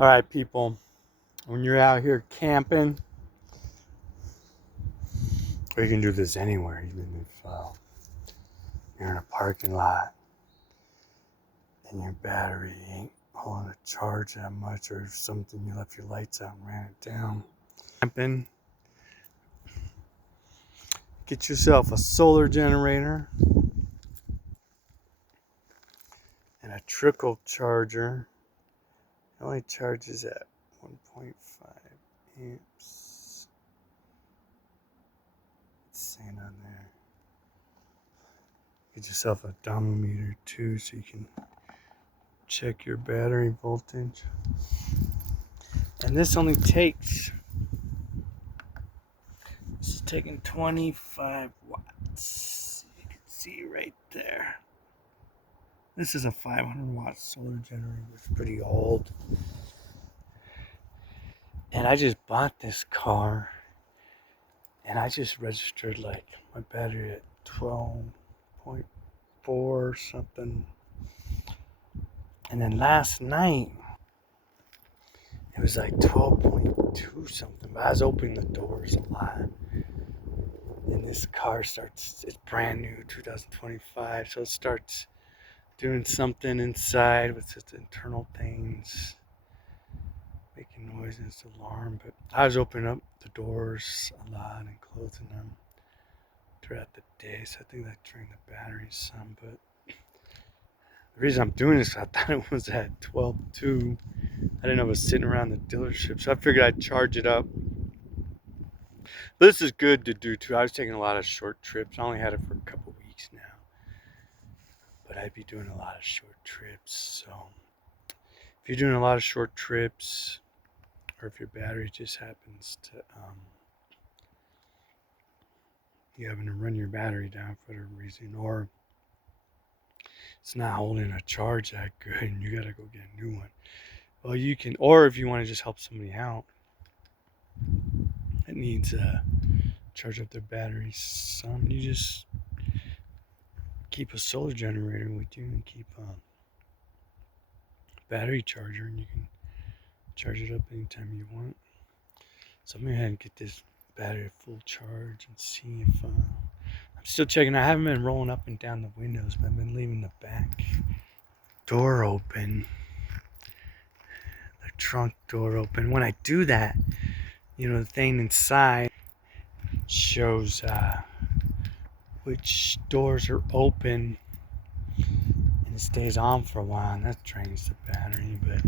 All right, people, when you're out here camping, or you can do this anywhere, even if you're in a parking lot and your battery ain't holding a charge that much, or something, you left your lights out and ran it down. Camping, get yourself a solar generator and a trickle charger. It only charges at 1.5 amps. It's saying on there. Get yourself a dynamometer too, so you can check your battery voltage. And this only takes, this is taking 25 watts. You can see right there. This is a 500 watt solar generator. It's pretty old. And I just bought this car, and I just registered like my battery at 12.4 or something. And then last night it was like 12.2 something. But I was opening the doors a lot. And this car starts, it's brand new, 2025, so it starts doing something inside with its internal things, making noise and its alarm. But I was opening up the doors a lot and closing them throughout the day, so I think that drained the battery some. But the reason I'm doing this, I thought it was at 12.2. I didn't know it was sitting around the dealership, so I figured I'd charge it up. This is good to do too. I was taking a lot of short trips. I only had it for a couple weeks now, but I'd be doing a lot of short trips. So if you're doing a lot of short trips, or if your battery just happens to, you having to run your battery down for whatever reason, or it's not holding a charge that good and you gotta go get a new one. Well, you can, or if you want to just help somebody out that needs charge up their batteries some, you just keep a solar generator with you and keep a battery charger, and you can charge it up anytime you want. So I'm gonna go ahead and get this battery at full charge and see if I'm still checking. I haven't been rolling up and down the windows, but I've been leaving the back door open, the trunk door open. When I do that, the thing inside shows which doors are open, and it stays on for a while, and that drains the battery. But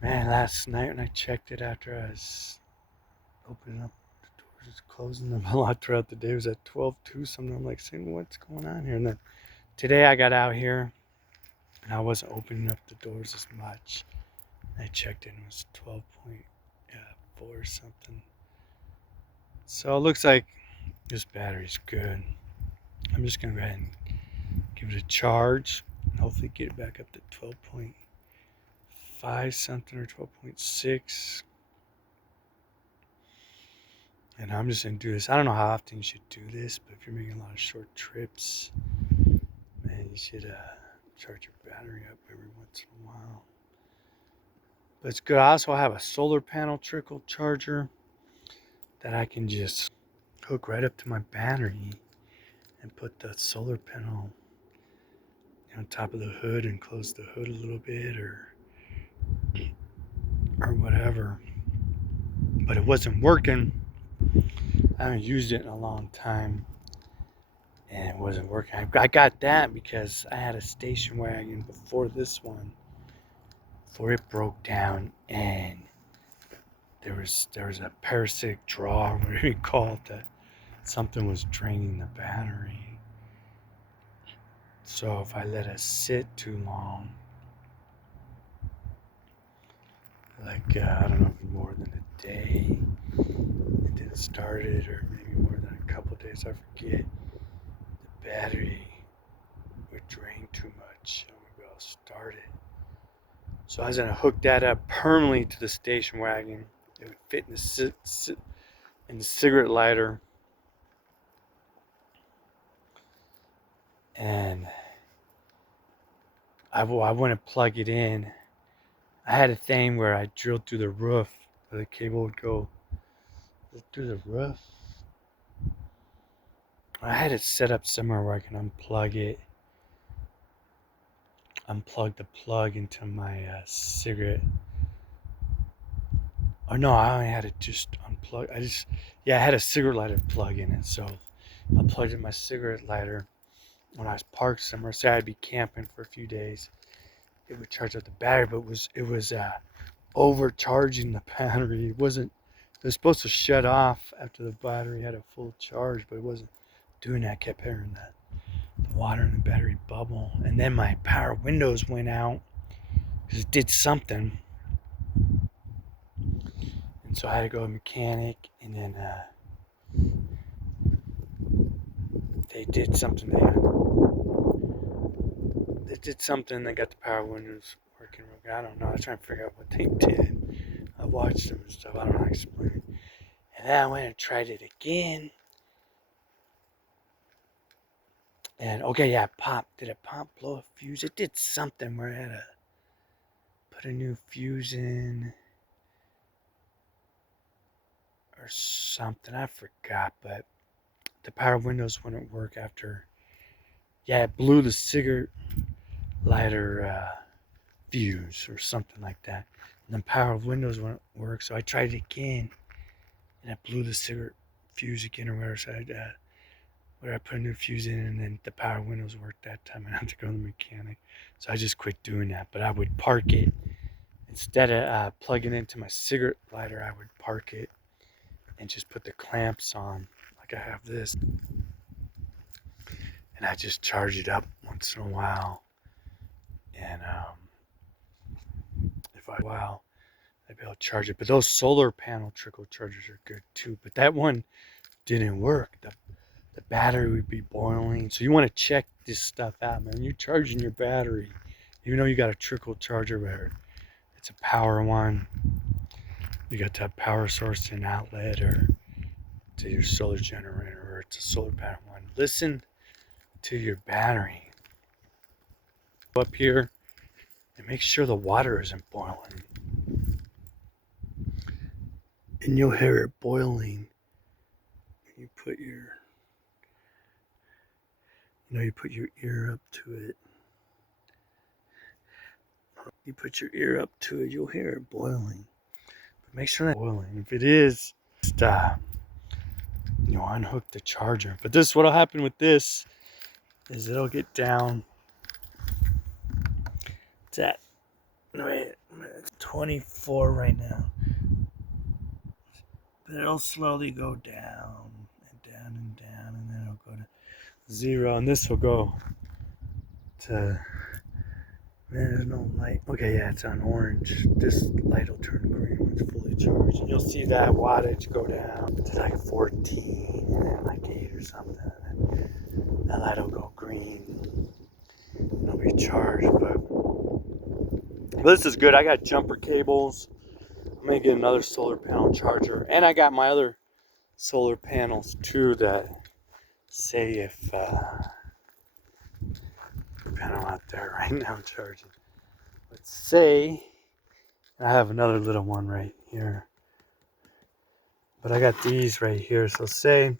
man, last night when I checked it after I was opening up the doors, just closing them a lot throughout the day, it was at 12.2 something. I'm like saying, what's going on here? And then today I got out here and I wasn't opening up the doors as much. I checked it and it was 12.4 or something. So it looks like this battery's good. I'm just gonna go ahead and give it a charge and hopefully get it back up to 12.5 something or 12.6. And I'm just gonna do this. I don't know how often you should do this, but if you're making a lot of short trips, man, you should charge your battery up every once in a while. But it's good. I also have a solar panel trickle charger that I can just hook right up to my battery and put the solar panel on top of the hood and close the hood a little bit or whatever. But it wasn't working. I haven't used it in a long time, and it wasn't working. I got that because I had a station wagon before this one, before it broke down, and there was a parasitic draw, or whatever you call it, that something was draining the battery. So if I let it sit too long, like I don't know, more than a day, it didn't start it, or maybe more than a couple days, I forget. The battery would drain too much, and we'd be able to start it. So I was gonna hook that up permanently to the station wagon. It would fit in the cigarette lighter, and I wouldn't plug it in. I had a thing where I drilled through the roof, where the cable would go through the roof. I had it set up somewhere where I can unplug the plug into my cigarette. Oh no, I only had it just unplug. I had a cigarette lighter plug in it, so I plugged in my cigarette lighter when I was parked somewhere. Say I'd be camping for a few days, it would charge up the battery, but it was overcharging the battery. It was supposed to shut off after the battery had a full charge, but it wasn't doing that. I kept hearing the water in the battery bubble, and then my power windows went out because it did something, and so I had to go to a mechanic, and then they did something. They did something. They got the power windows working. I don't know. I was trying to figure out what they did. I watched them and stuff. I don't know how to explain it. And then I went and tried it again. And okay, yeah, it popped. Did it pop, blow a fuse? It did something where I had to put a new fuse in or something. I forgot, but the power windows wouldn't work after. Yeah, it blew the cigarette lighter fuse or something like that. And the power windows wouldn't work, so I tried it again, and it blew the cigarette fuse again or whatever. So I put a new fuse in, and then the power windows worked that time. I had to go to the mechanic, so I just quit doing that. But I would park it instead of plugging into my cigarette lighter. I would park it and just put the clamps on, like I have this, and I just charge it up once in a while. And if I I'd be able to charge it. But those solar panel trickle chargers are good too. But that one didn't work. The battery would be boiling. So you want to check this stuff out, man. You're charging your battery, even though you got a trickle charger where it's a power one. You got to have power source and outlet, or to your solar generator, or it's a solar panel one. Listen to your battery. Up here and make sure the water isn't boiling. And you'll hear it boiling. You put your ear up to it. You put your ear up to it, you'll hear it boiling. But make sure that's boiling. If it is, just unhook the charger. But this, what'll happen with this is it'll get down to it's 24 right now. But it'll slowly go down and down and down, and then it'll go to 0, and this will go to. There's no light. Okay, yeah, it's on orange. This light will turn green when it's fully charged. And you'll see that wattage go down to like 14 and then like 8 or something. And that light will go green. It'll be charged. But this is good. I got jumper cables. I'm going to get another solar panel charger. And I got my other solar panels too that say if panel out there right now charging. Let's say I have another little one right here, but I got these right here. So say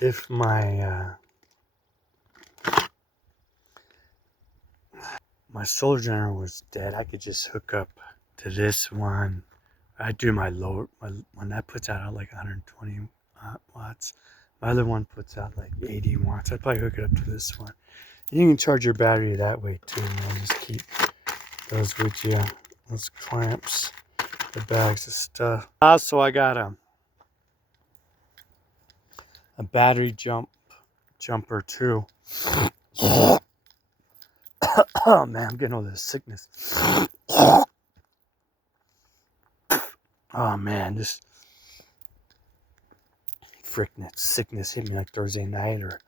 if my solar generator was dead, I could just hook up to this one. I do my when that puts out like 120 watts. My other one puts out like 80 watts. I'd probably hook it up to this one. And you can charge your battery that way too, man. Just keep those with you. Those clamps, the bags of stuff. Also, I got a battery jumper too. Oh man, I'm getting all this sickness. Oh man, this freaking sickness hit me like Thursday night or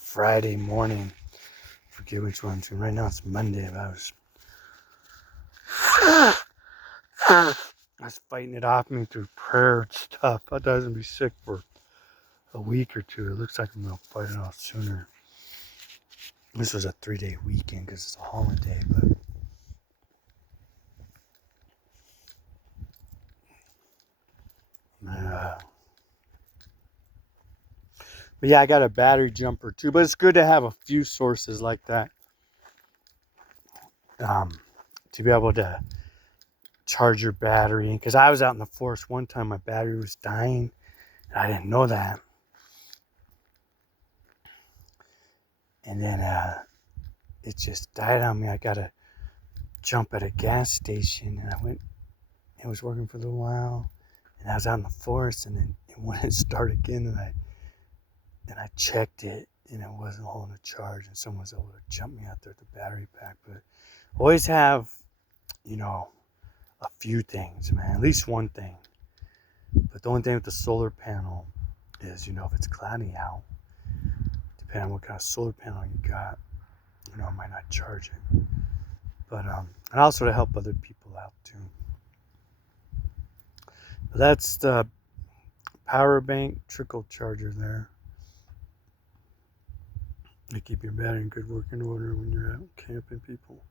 Friday morning. Forget which one. Right now it's Monday. I was fighting it off me through prayer and stuff. I thought I was gonna be sick for a week or two. It looks like I'm gonna fight it off sooner. This was a 3-day weekend because it's a holiday, but uh, but yeah, I got a battery jumper too. But it's good to have a few sources like that, to be able to charge your battery. Because I was out in the forest one time, my battery was dying, and I didn't know that. And then it just died on me. I got to jump at a gas station, and I went. It was working for a little while, and I was out in the forest, and then it wouldn't start again. And I checked it, and it wasn't holding a charge, and someone was able to jump me out there with the battery pack. But always have, you know, a few things, man. At least one thing. But the only thing with the solar panel is, if it's cloudy out, depending on what kind of solar panel you got, it might not charge it. But and also to help other people out too. But that's the power bank trickle charger there. To keep your battery in good working order when you're out camping, people.